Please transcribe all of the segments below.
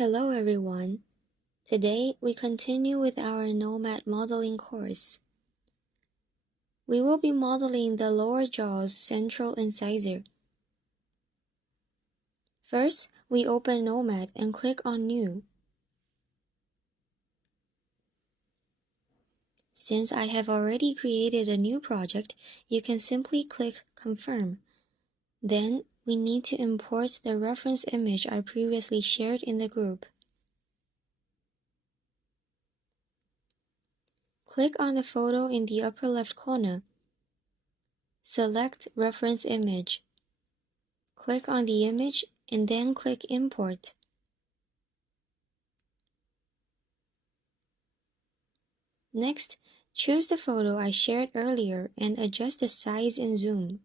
Hello everyone. Today we continue with our Nomad modeling course. We will be modeling the lower jaw's central incisor. First, we open Nomad and click on New. Since I have already created a new project, you can simply click Confirm. Then, we need to import the reference image I previously shared in the group. Click on the photo in the upper left corner. Select Reference Image. Click on the image and then click Import. Next, choose the photo I shared earlier and adjust the size and zoom.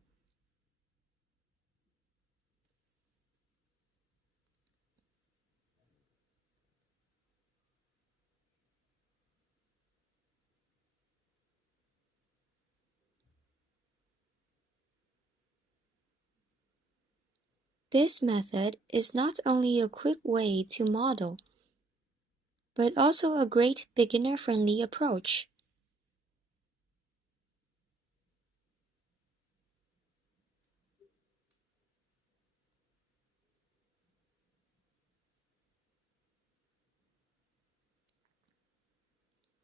This method is not only a quick way to model, but also a great beginner-friendly approach.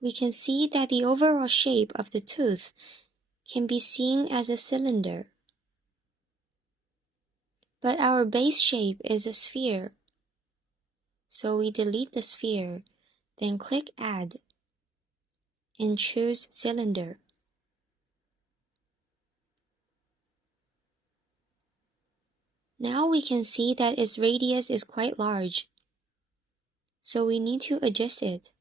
We can see that the overall shape of the tooth can be seen as a cylinder. But our base shape is a sphere. So we delete the sphere, then click Add, and choose Cylinder. Now we can see that its radius is quite large, so we need to adjust it.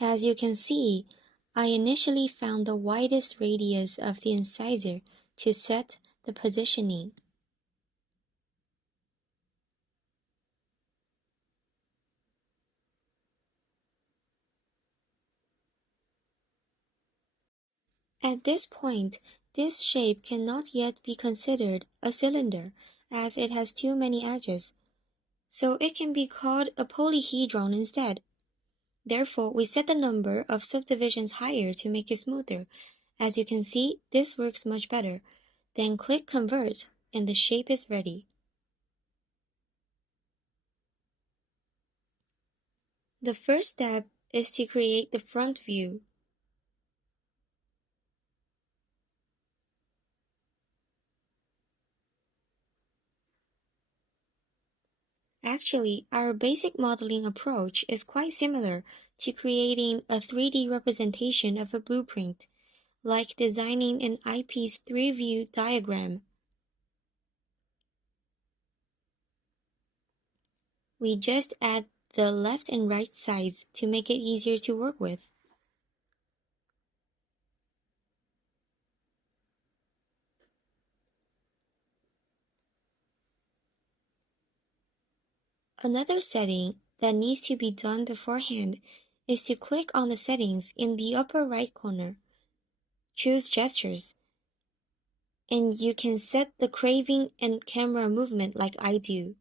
As you can see, I initially found the widest radius of the incisor to set the positioning. At this point, this shape cannot yet be considered a cylinder as it has too many edges, so it can be called a polyhedron instead. Therefore, we set the number of subdivisions higher to make it smoother. As you can see, this works much better. Then click Convert and the shape is ready. The first step is to create the front view. Actually, our basic modeling approach is quite similar to creating a 3D representation of a blueprint, like designing an eyepiece 3-view diagram. We just add the left and right sides to make it easier to work with. Another setting that needs to be done beforehand is to click on the settings in the upper right corner. Choose Gestures, and you can set the craving and camera movement like I do.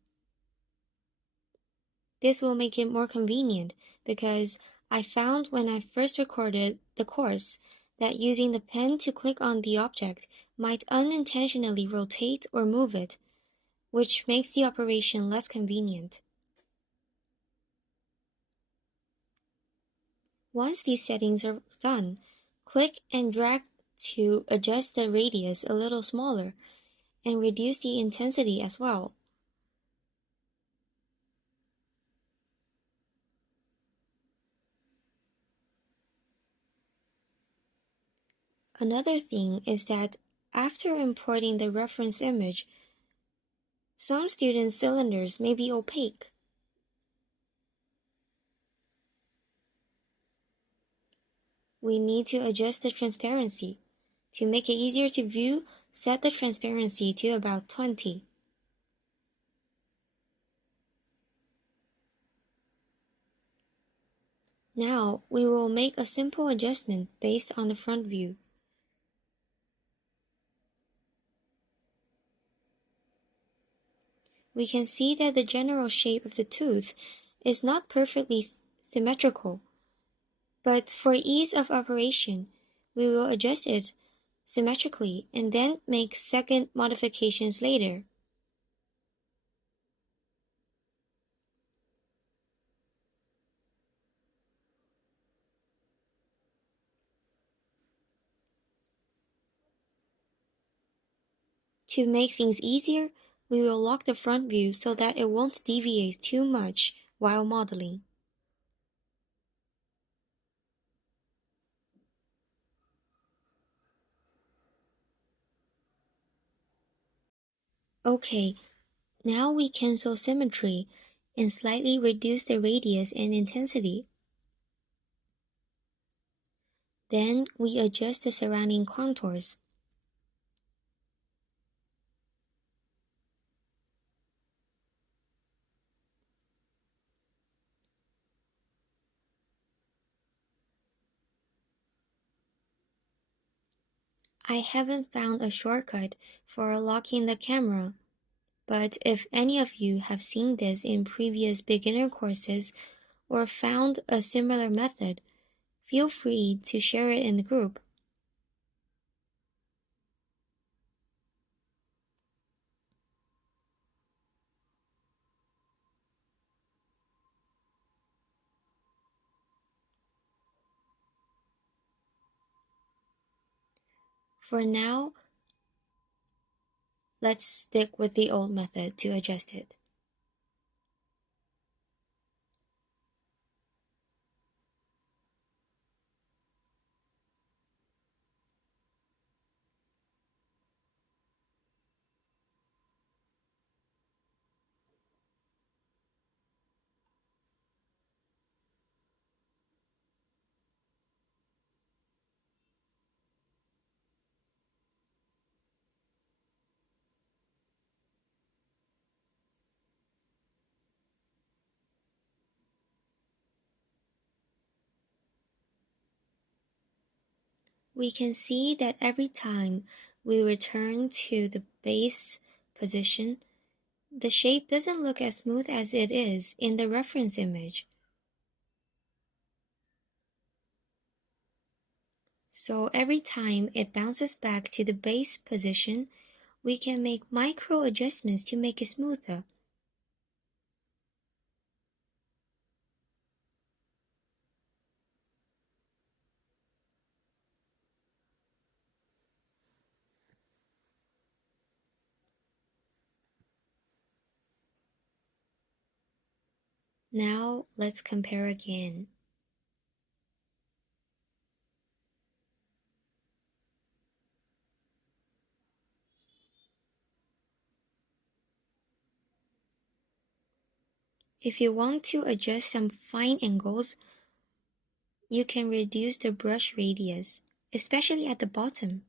This will make it more convenient because I found when I first recorded the course that using the pen to click on the object might unintentionally rotate or move it, which makes the operation less convenient. Once these settings are done, click and drag to adjust the radius a little smaller and reduce the intensity as well. Another thing is that after importing the reference image, some students' cylinders may be opaque. We need to adjust the transparency. To make it easier to view, set the transparency to about 20. Now we will make a simple adjustment based on the front view. We can see that the general shape of the tooth is not perfectly symmetrical, but for ease of operation, we will adjust it symmetrically and then make second modifications later. To make things easier, we will lock the front view so that it won't deviate too much while modeling. Okay, now we cancel symmetry and slightly reduce the radius and intensity. Then we adjust the surrounding contours. I haven't found a shortcut for locking the camera, but if any of you have seen this in previous beginner courses or found a similar method, feel free to share it in the group. For now, let's stick with the old method to adjust it. We can see that every time we return to the base position, the shape doesn't look as smooth as it is in the reference image. So every time it bounces back to the base position, we can make micro adjustments to make it smoother. Now let's compare again. If you want to adjust some fine angles, you can reduce the brush radius, especially at the bottom.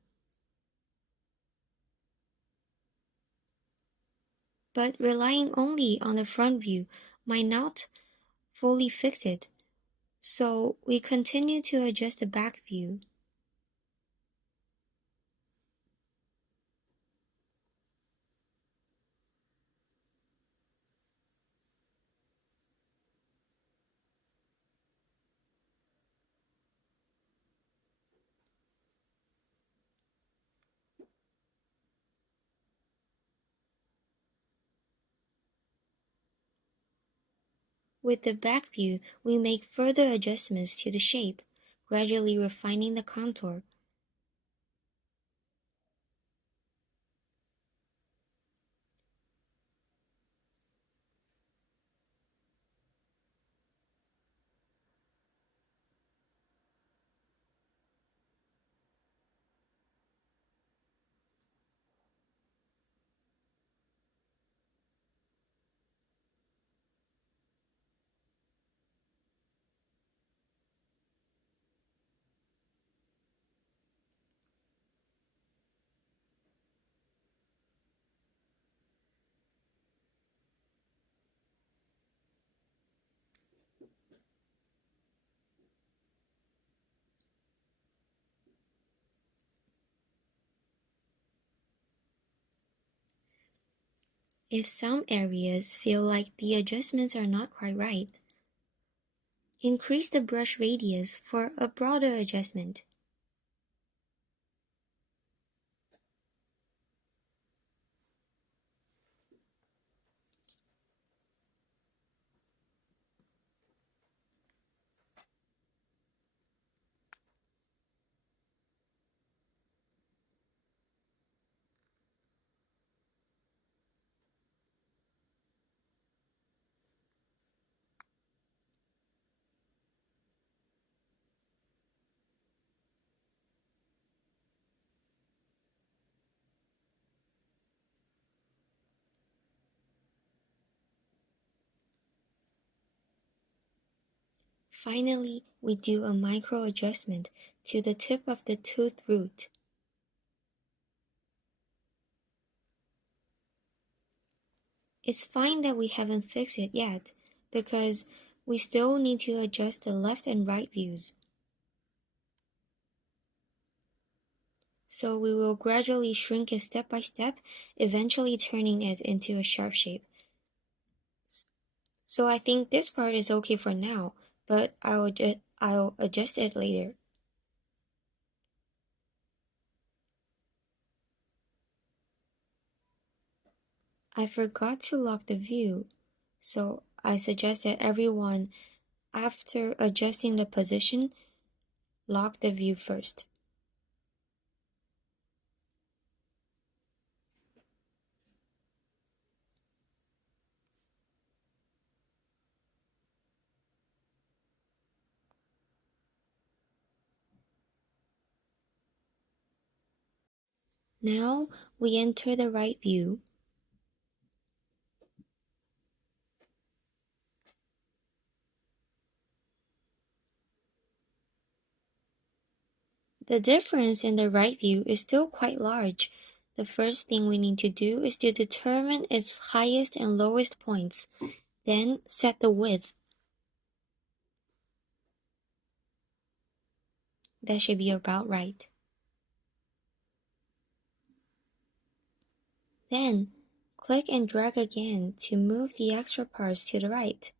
But relying only on the front view might not fully fix it, so we continue to adjust the back view. With the back view, we make further adjustments to the shape, gradually refining the contour. If some areas feel like the adjustments are not quite right, increase the brush radius for a broader adjustment. Finally, we do a micro adjustment to the tip of the tooth root. It's fine that we haven't fixed it yet, because we still need to adjust the left and right views. So we will gradually shrink it step by step, eventually turning it into a sharp shape. So I think this part is okay for now, but I'll adjust it later. I forgot to lock the view, so I suggest that everyone, after adjusting the position, lock the view first. Now we enter the right view. The difference in the right view is still quite large. The first thing we need to do is to determine its highest and lowest points, then set the width. That should be about right. Then, click and drag again to move the extra parts to the right.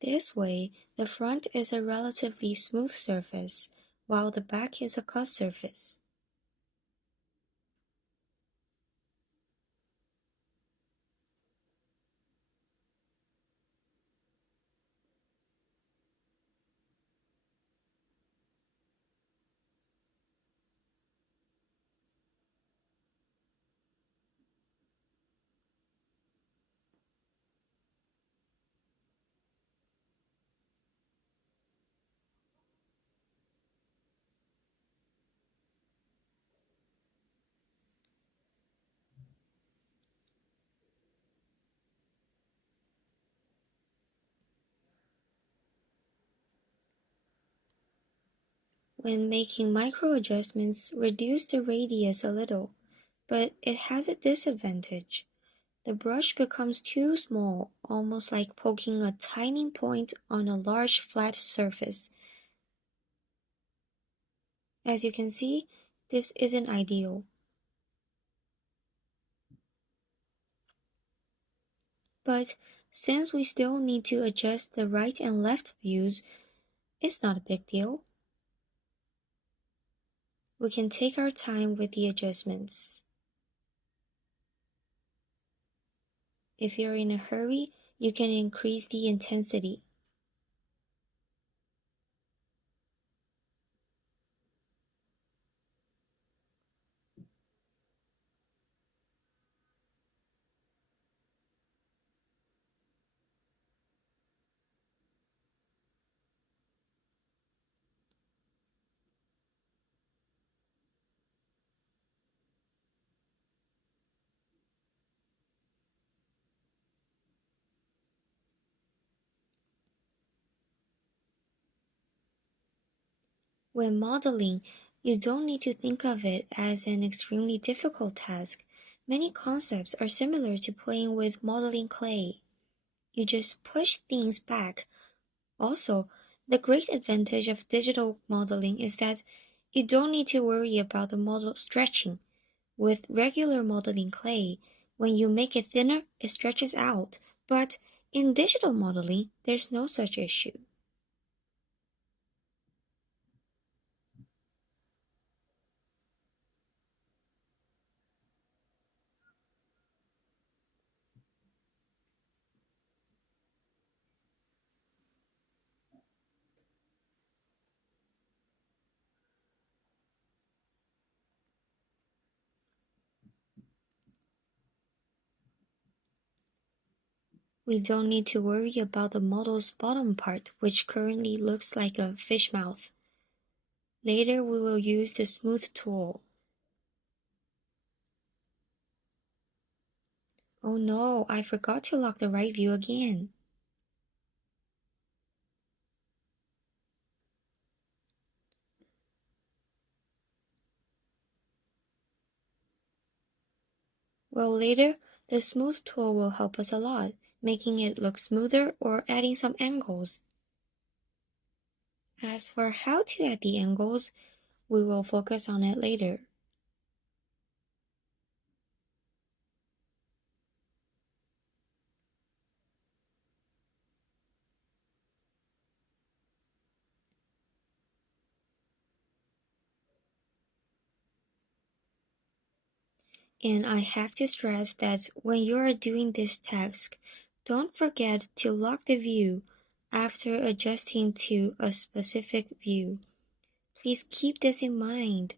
This way, the front is a relatively smooth surface, while the back is a cut surface. When making micro adjustments, reduce the radius a little, but it has a disadvantage. The brush becomes too small, almost like poking a tiny point on a large flat surface. As you can see, this isn't ideal. But since we still need to adjust the right and left views, it's not a big deal. We can take our time with the adjustments. If you're in a hurry, you can increase the intensity. When modeling, you don't need to think of it as an extremely difficult task. Many concepts are similar to playing with modeling clay. You just push things back. Also, the great advantage of digital modeling is that you don't need to worry about the model stretching. With regular modeling clay, when you make it thinner, it stretches out. But in digital modeling, there's no such issue. We don't need to worry about the model's bottom part, which currently looks like a fish mouth. Later we will use the smooth tool. Oh no, I forgot to lock the right view again. Well, later, the smooth tool will help us a lot, making it look smoother or adding some angles. As for how to add the angles, we will focus on it later. And I have to stress that when you are doing this task, don't forget to lock the view after adjusting to a specific view. Please keep this in mind.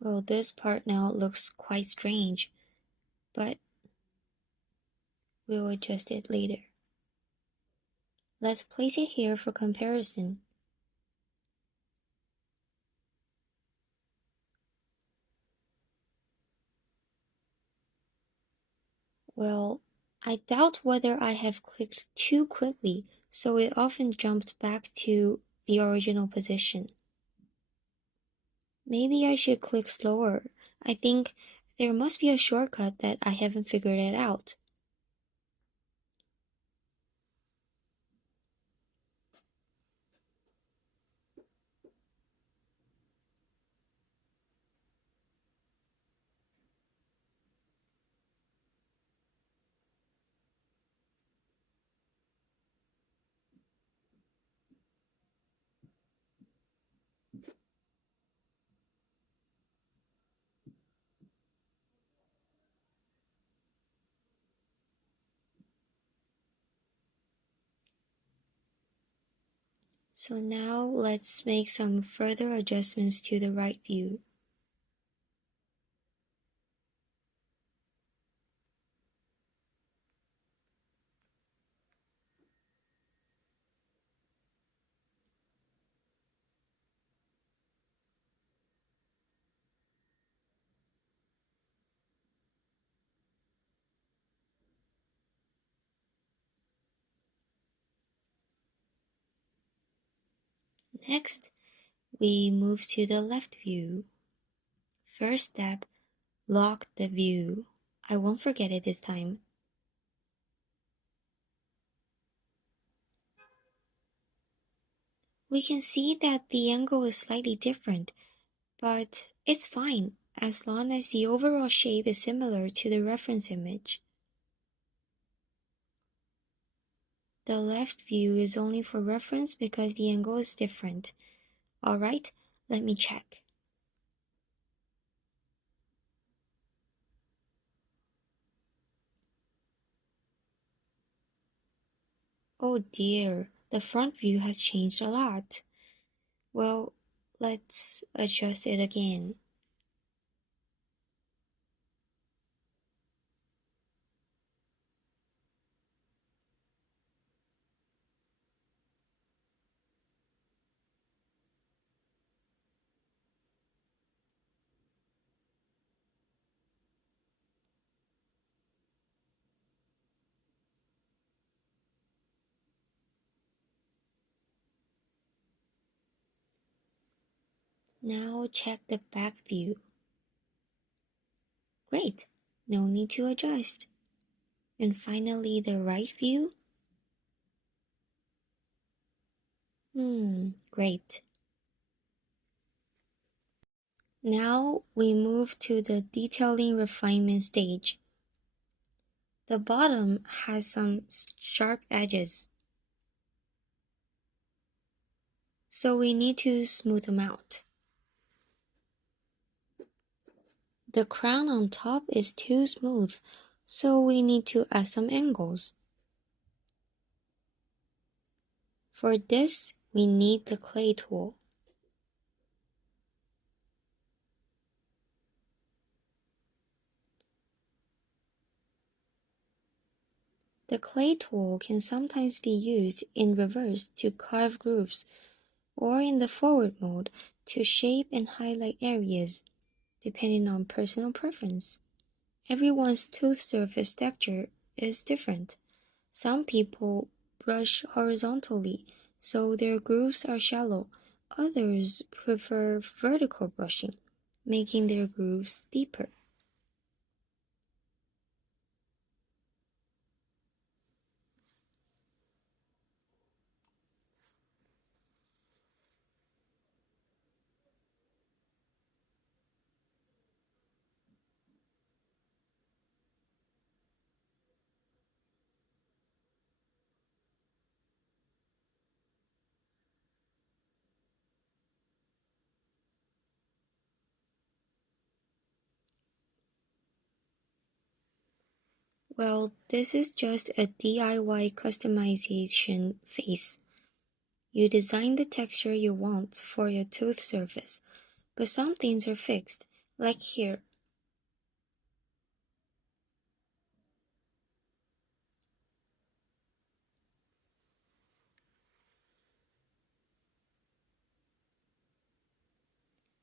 Well, this part now looks quite strange, but we'll adjust it later. Let's place it here for comparison. Well, I doubt whether I have clicked too quickly, so it often jumped back to the original position. Maybe I should click slower. I think there must be a shortcut that I haven't figured it out. So now let's make some further adjustments to the right view. Next, we move to the left view. First step, lock the view. I won't forget it this time. We can see that the angle is slightly different, but it's fine as long as the overall shape is similar to the reference image. The left view is only for reference because the angle is different. Alright, let me check. Oh dear, the front view has changed a lot. Well, let's adjust it again. Now check the back view. Great, no need to adjust. And finally the right view. Great. Now we move to the detailing refinement stage. The bottom has some sharp edges, so we need to smooth them out. The crown on top is too smooth, so we need to add some angles. For this, we need the clay tool. The clay tool can sometimes be used in reverse to carve grooves, or in the forward mode to shape and highlight areas, depending on personal preference. Everyone's tooth surface texture is different. Some people brush horizontally, so their grooves are shallow. Others prefer vertical brushing, making their grooves deeper. Well, this is just a DIY customization phase. You design the texture you want for your tooth surface, but some things are fixed, like here.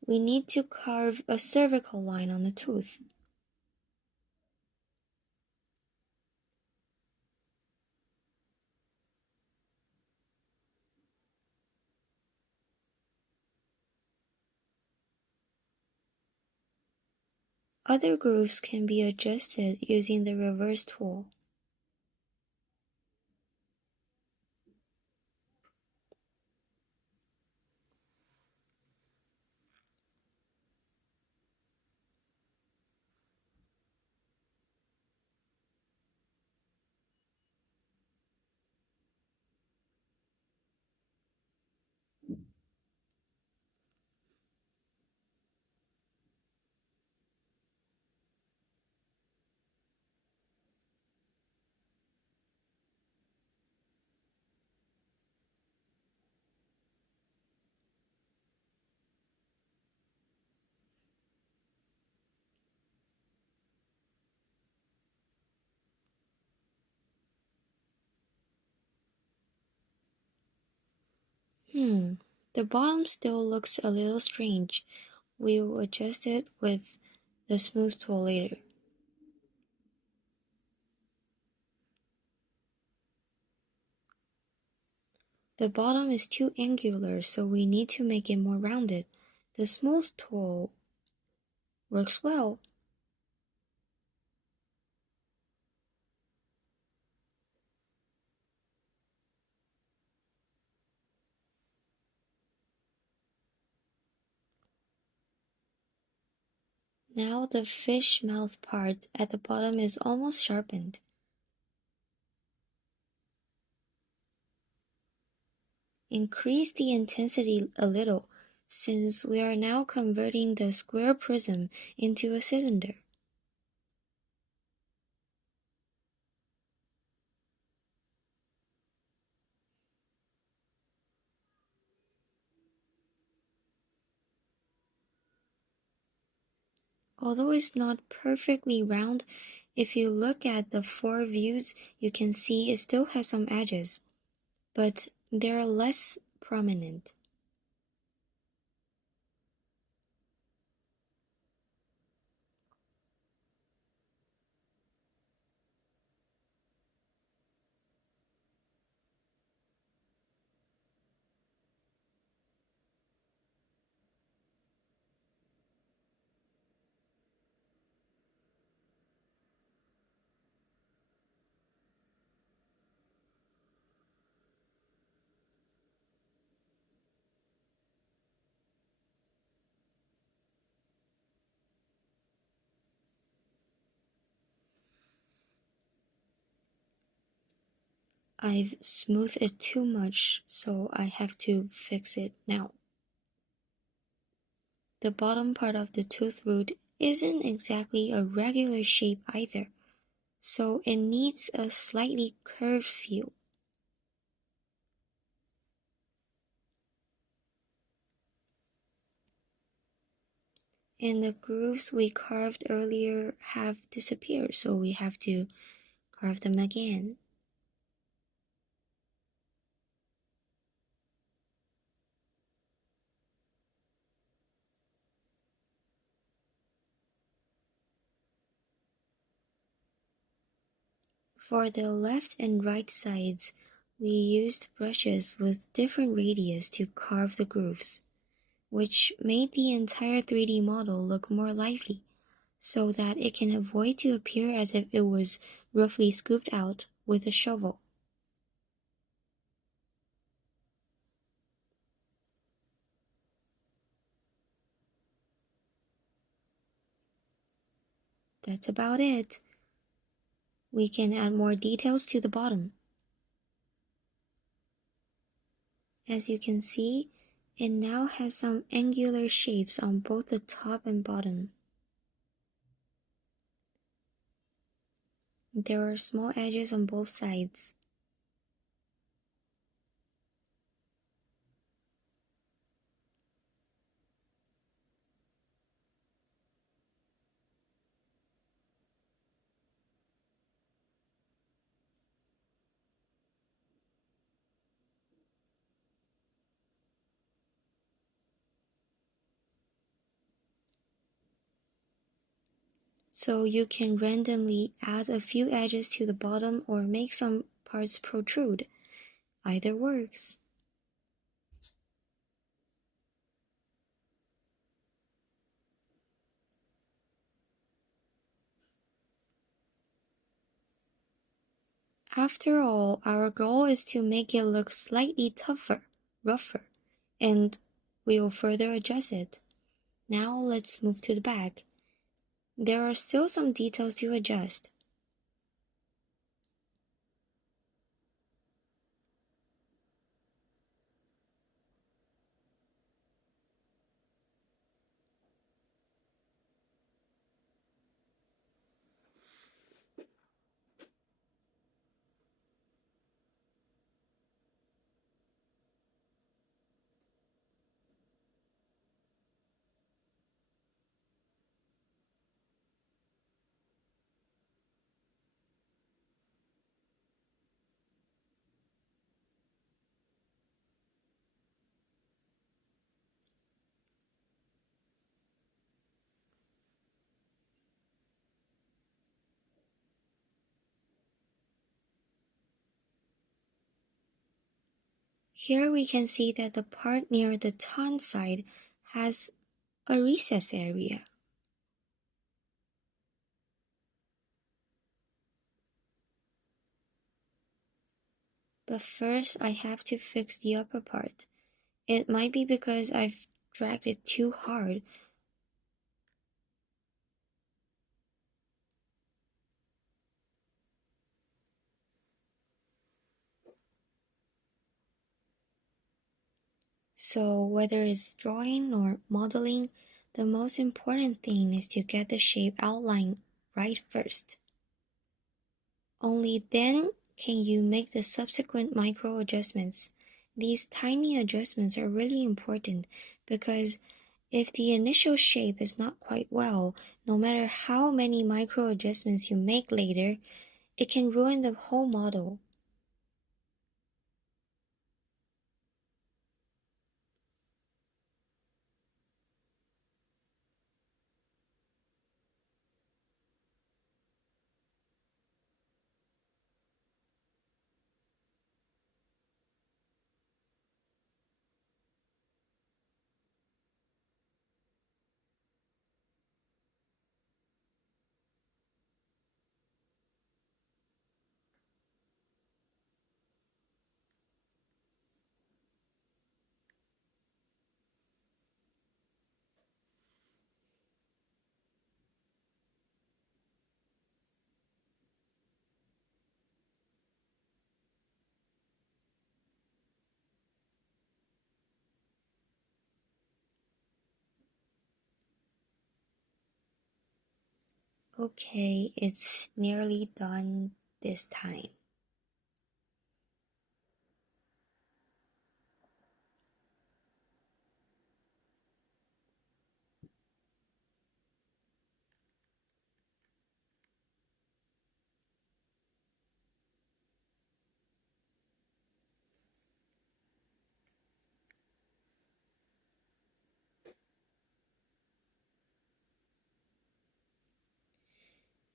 We need to carve a cervical line on the tooth. Other grooves can be adjusted using the reverse tool. The bottom still looks a little strange. We'll adjust it with the smooth tool later. The bottom is too angular, so we need to make it more rounded. The smooth tool works well. Now the fish mouth part at the bottom is almost sharpened. Increase the intensity a little, since we are now converting the square prism into a cylinder. Although it's not perfectly round, if you look at the four views, you can see it still has some edges, but they're less prominent. I've smoothed it too much, so I have to fix it now. The bottom part of the tooth root isn't exactly a regular shape either, so it needs a slightly curved feel. And the grooves we carved earlier have disappeared, so we have to carve them again. For the left and right sides, we used brushes with different radius to carve the grooves, which made the entire 3D model look more lively, so that it can avoid to appear as if it was roughly scooped out with a shovel. That's about it. We can add more details to the bottom. As you can see, it now has some angular shapes on both the top and bottom. There are small edges on both sides. So you can randomly add a few edges to the bottom or make some parts protrude. Either works. After all, our goal is to make it look slightly tougher, rougher, and we'll further adjust it. Now let's move to the back. There are still some details to adjust. Here we can see that the part near the tongue side has a recessed area. But first I have to fix the upper part. It might be because I've dragged it too hard. So whether it's drawing or modeling, the most important thing is to get the shape outline right first. Only then can you make the subsequent micro adjustments. These tiny adjustments are really important because if the initial shape is not quite well, no matter how many micro adjustments you make later, it can ruin the whole model. Okay, it's nearly done this time.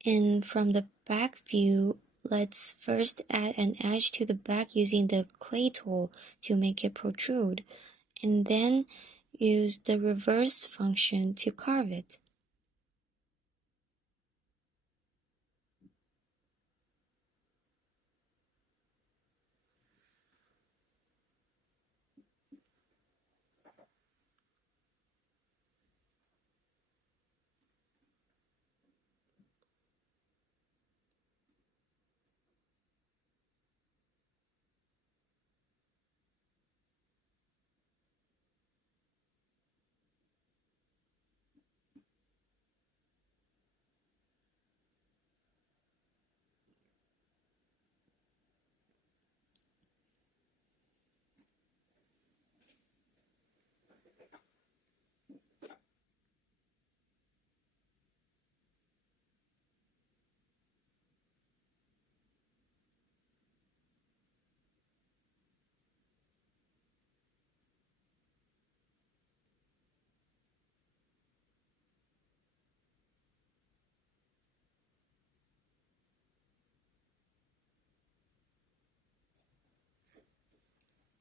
And from the back view, let's first add an edge to the back using the clay tool to make it protrude, and then use the reverse function to carve it.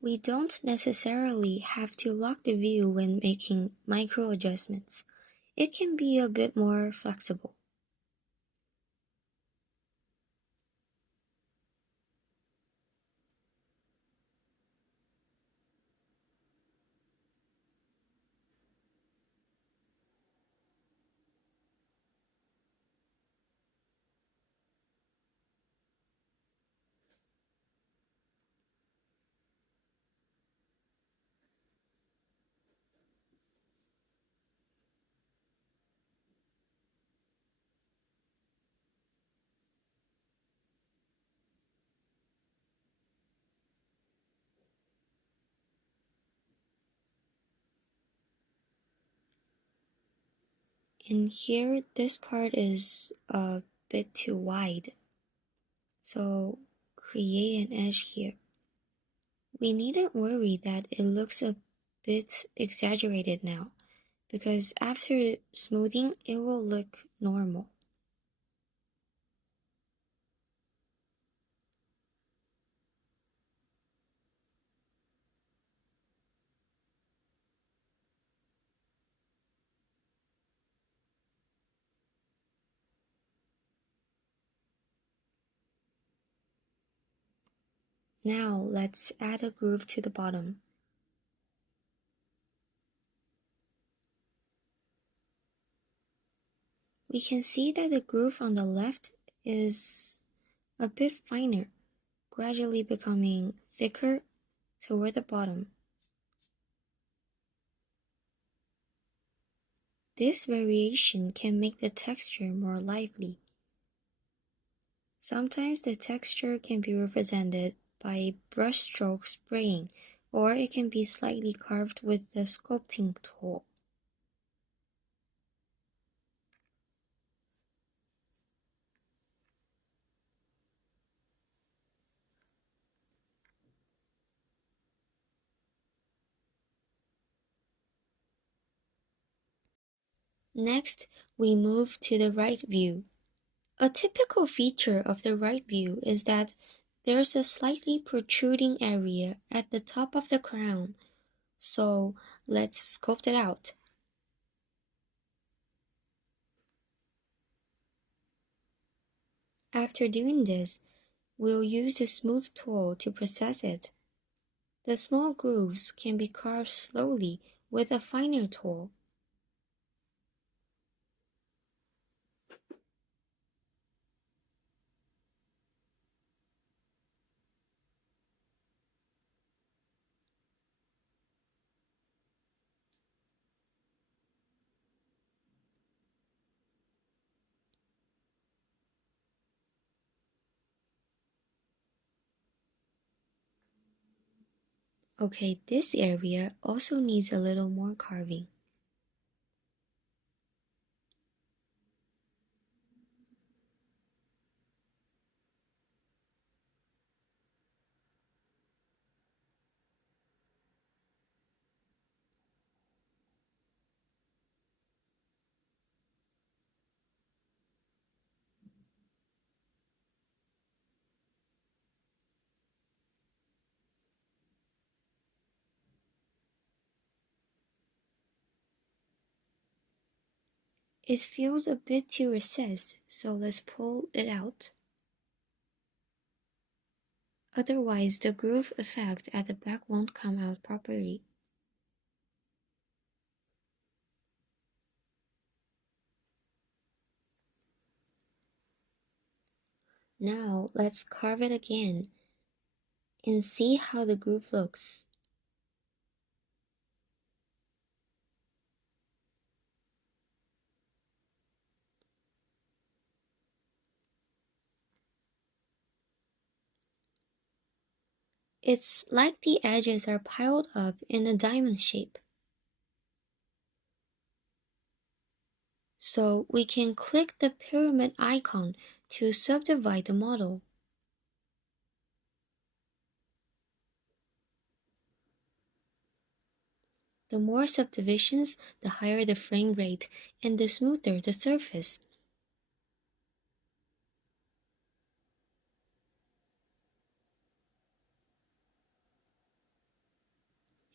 We don't necessarily have to lock the view when making micro adjustments. It can be a bit more flexible. And here, this part is a bit too wide. So create an edge here. We needn't worry that it looks a bit exaggerated now, because after smoothing, it will look normal. Now let's add a groove to the bottom. We can see that the groove on the left is a bit finer, gradually becoming thicker toward the bottom. This variation can make the texture more lively. Sometimes the texture can be represented by brushstroke spraying, or it can be slightly carved with the sculpting tool. Next, we move to the right view. A typical feature of the right view is that there's a slightly protruding area at the top of the crown, so let's sculpt it out. After doing this, we'll use the smooth tool to process it. The small grooves can be carved slowly with a finer tool. Okay, this area also needs a little more carving. It feels a bit too recessed, so let's pull it out. Otherwise, the groove effect at the back won't come out properly. Now, let's carve it again and see how the groove looks. It's like the edges are piled up in a diamond shape. So we can click the pyramid icon to subdivide the model. The more subdivisions, the higher the frame rate and the smoother the surface.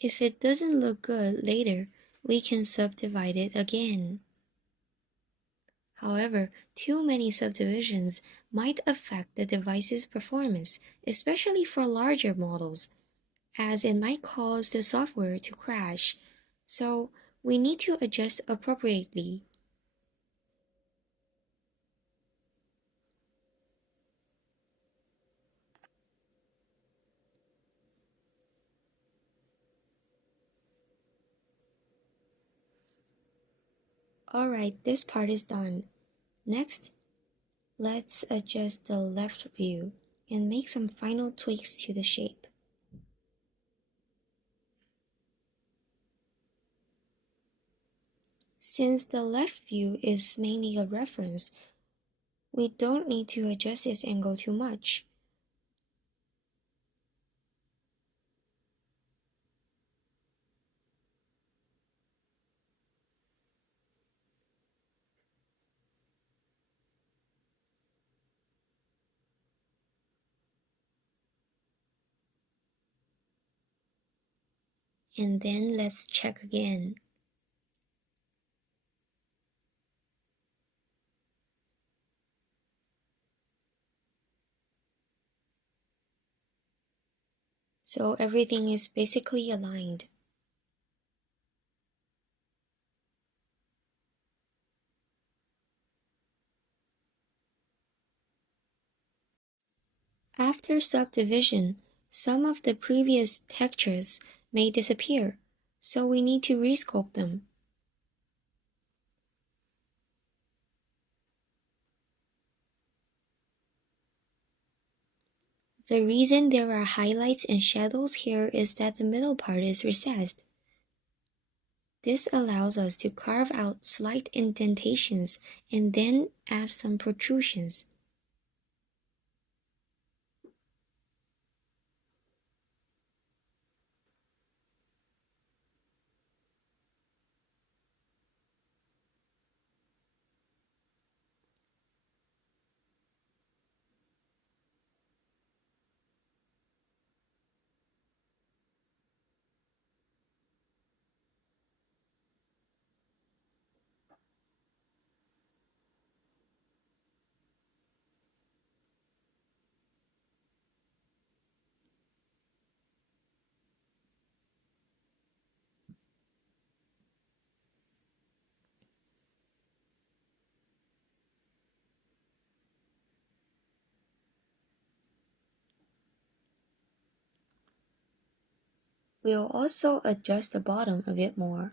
If it doesn't look good later, we can subdivide it again. However, too many subdivisions might affect the device's performance, especially for larger models, as it might cause the software to crash. So we need to adjust appropriately. Alright, this part is done. Next, let's adjust the left view and make some final tweaks to the shape. Since the left view is mainly a reference, we don't need to adjust its angle too much. And then let's check again. So everything is basically aligned. After subdivision, some of the previous textures may disappear, so we need to resculpt them. The reason there are highlights and shadows here is that the middle part is recessed. This allows us to carve out slight indentations and then add some protrusions. We'll also adjust the bottom a bit more.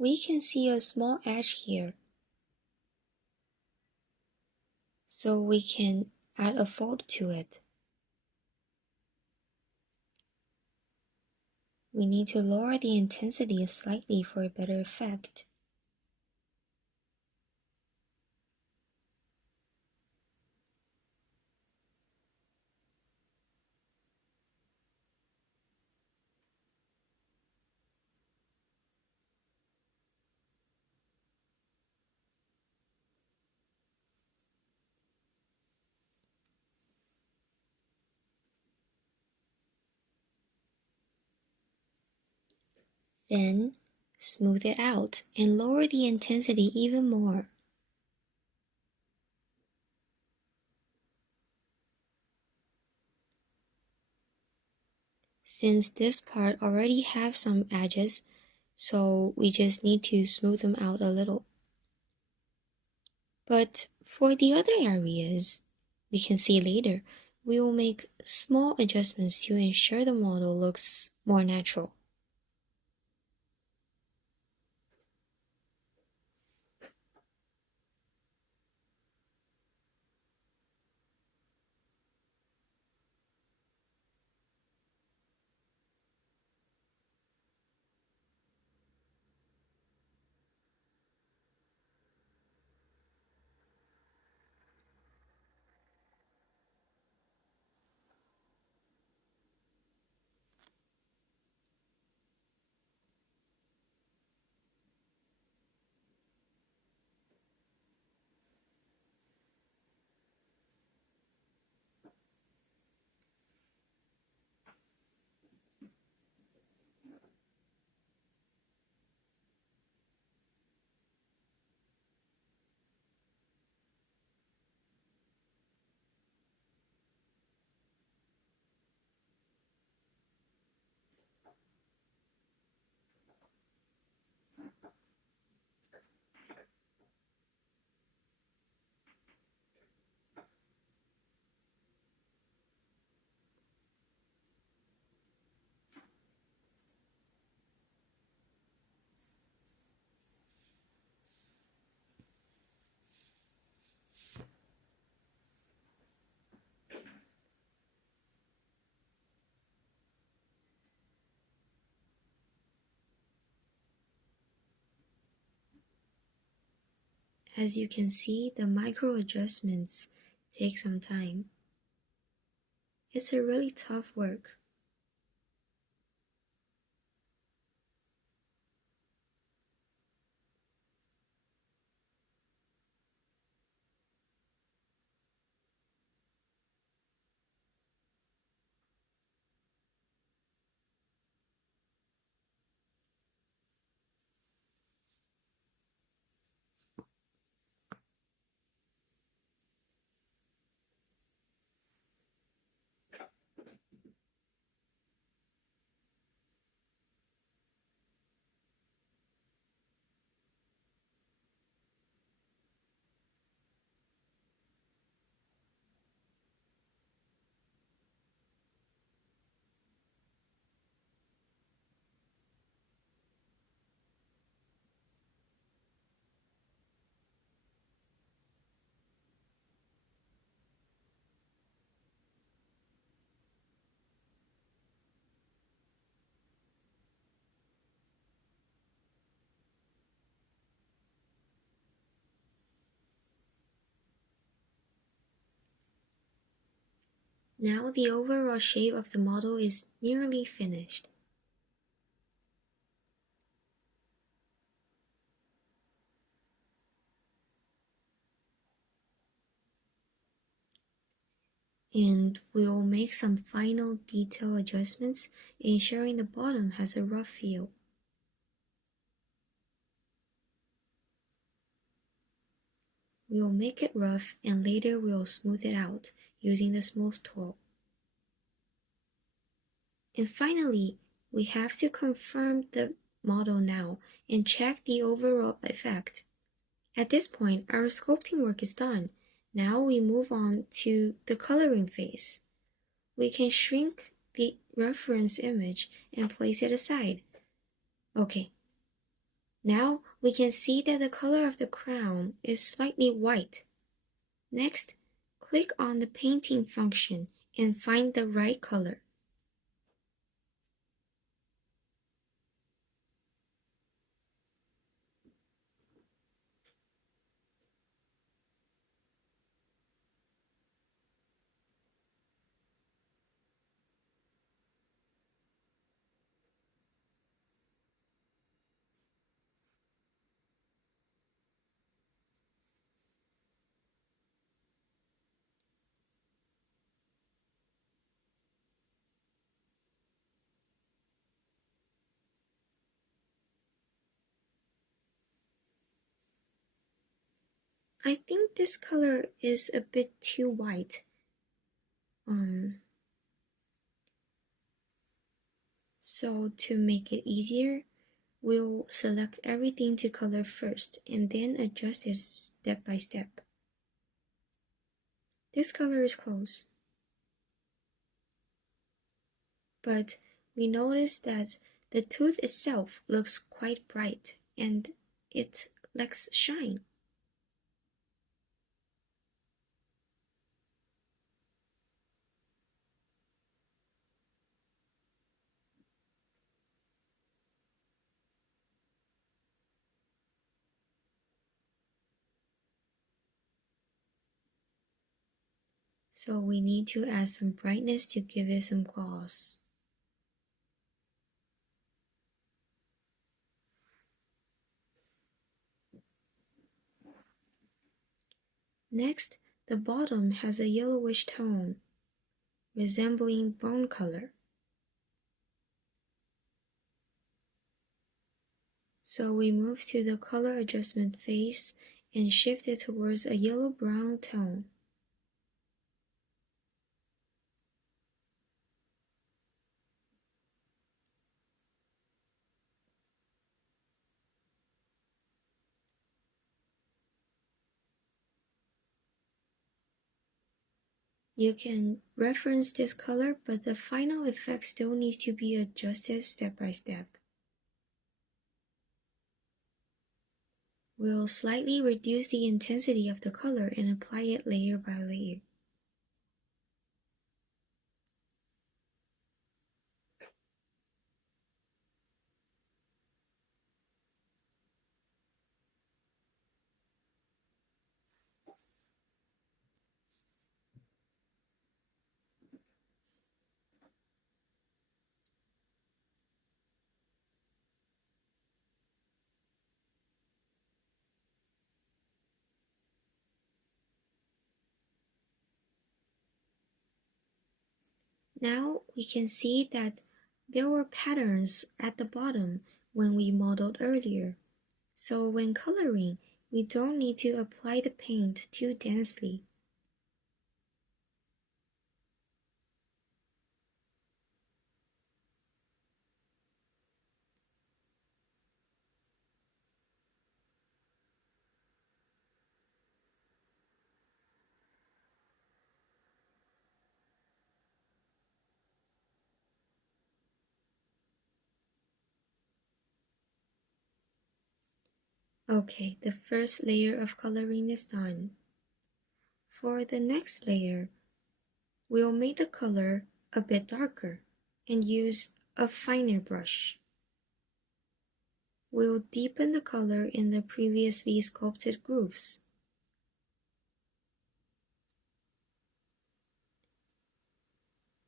We can see a small edge here, so we can add a fold to it. We need to lower the intensity slightly for a better effect. Then, smooth it out and lower the intensity even more. Since this part already have some edges, so we just need to smooth them out a little. But for the other areas, we can see later, we will make small adjustments to ensure the model looks more natural. As you can see, the micro adjustments take some time. It's a really tough work. Now the overall shape of the model is nearly finished. And we'll make some final detail adjustments, ensuring the bottom has a rough feel. We'll make it rough and later we'll smooth it out using the smooth tool. And finally, we have to confirm the model now and check the overall effect. At this point, our sculpting work is done. Now we move on to the coloring phase. We can shrink the reference image and place it aside. Okay, Now we can see that the color of the crown is slightly white. Next, click on the painting function and find the right color. I think this color is a bit too white. So to make it easier, we'll select everything to color first and then adjust it step by step. This color is close. But we notice that the tooth itself looks quite bright and it lacks shine. So we need to add some brightness to give it some gloss. Next, the bottom has a yellowish tone, resembling bone color. So we move to the color adjustment phase and shift it towards a yellow-brown tone. You can reference this color, but the final effect still needs to be adjusted step by step. We'll slightly reduce the intensity of the color and apply it layer by layer. Now we can see that there were patterns at the bottom when we modeled earlier. So when coloring, we don't need to apply the paint too densely. Okay, the first layer of coloring is done. For the next layer, we'll make the color a bit darker and use a finer brush. We'll deepen the color in the previously sculpted grooves.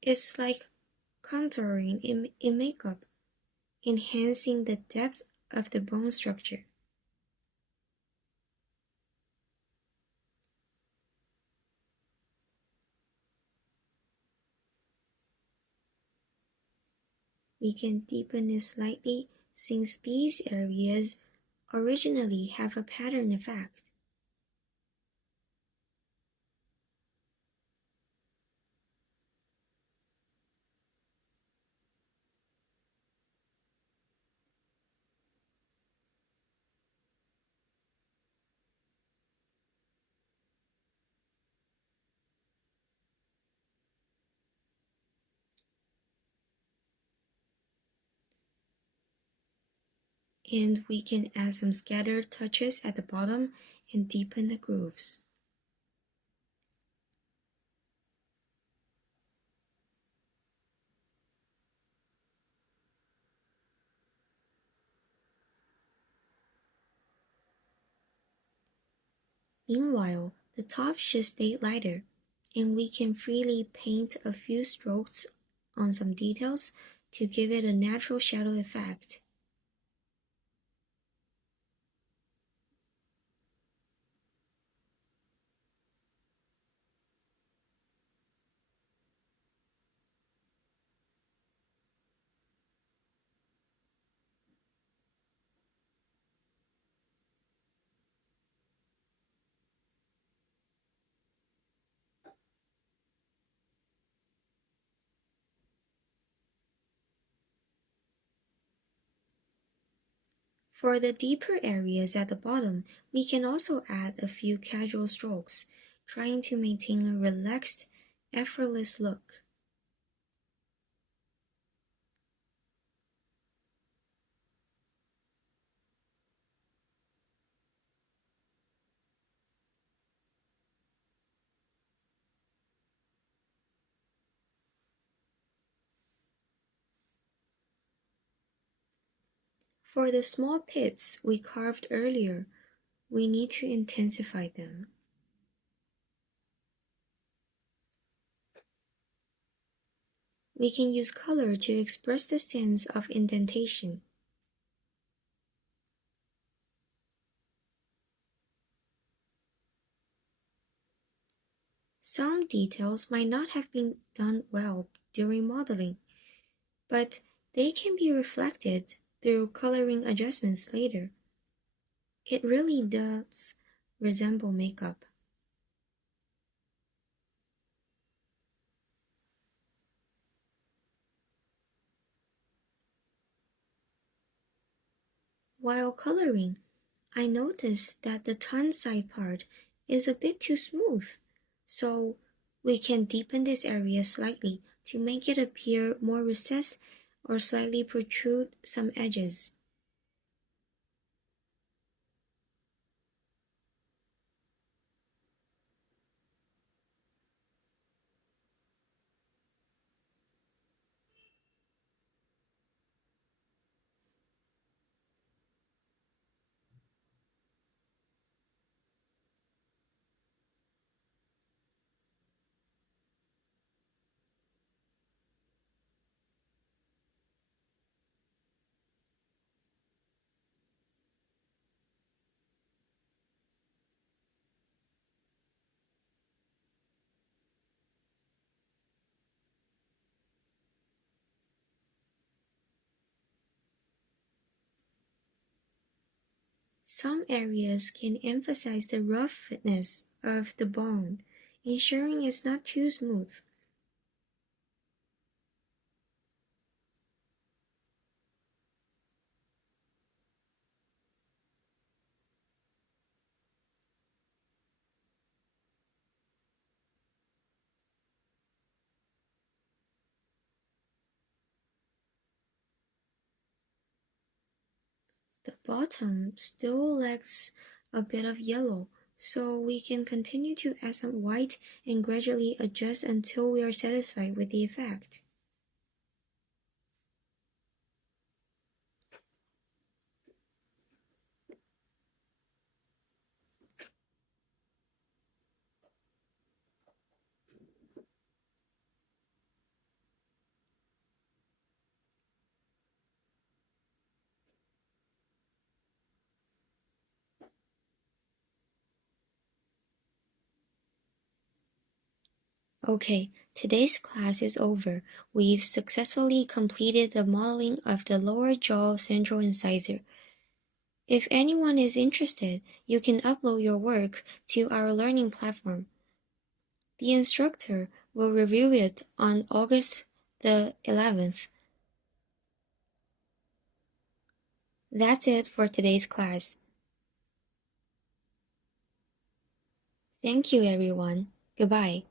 It's like contouring in makeup, enhancing the depth of the bone structure. We can deepen it slightly since these areas originally have a pattern effect. And we can add some scattered touches at the bottom and deepen the grooves. Meanwhile, the top should stay lighter, and we can freely paint a few strokes on some details to give it a natural shadow effect. For the deeper areas at the bottom, we can also add a few casual strokes, trying to maintain a relaxed, effortless look. For the small pits we carved earlier, we need to intensify them. We can use color to express the sense of indentation. Some details might not have been done well during modeling, but they can be reflected through coloring adjustments later. It really does resemble makeup. While coloring, I noticed that the tongue side part is a bit too smooth, so we can deepen this area slightly to make it appear more recessed or slightly protrude some edges. Some areas can emphasize the roughness of the bone, ensuring it's not too smooth. The bottom still lacks a bit of yellow, so we can continue to add some white and gradually adjust until we are satisfied with the effect. Okay, today's class is over. We've successfully completed the modeling of the lower jaw central incisor. If anyone is interested, you can upload your work to our learning platform. The instructor will review it on August the 11th. That's it for today's class. Thank you, everyone. Goodbye.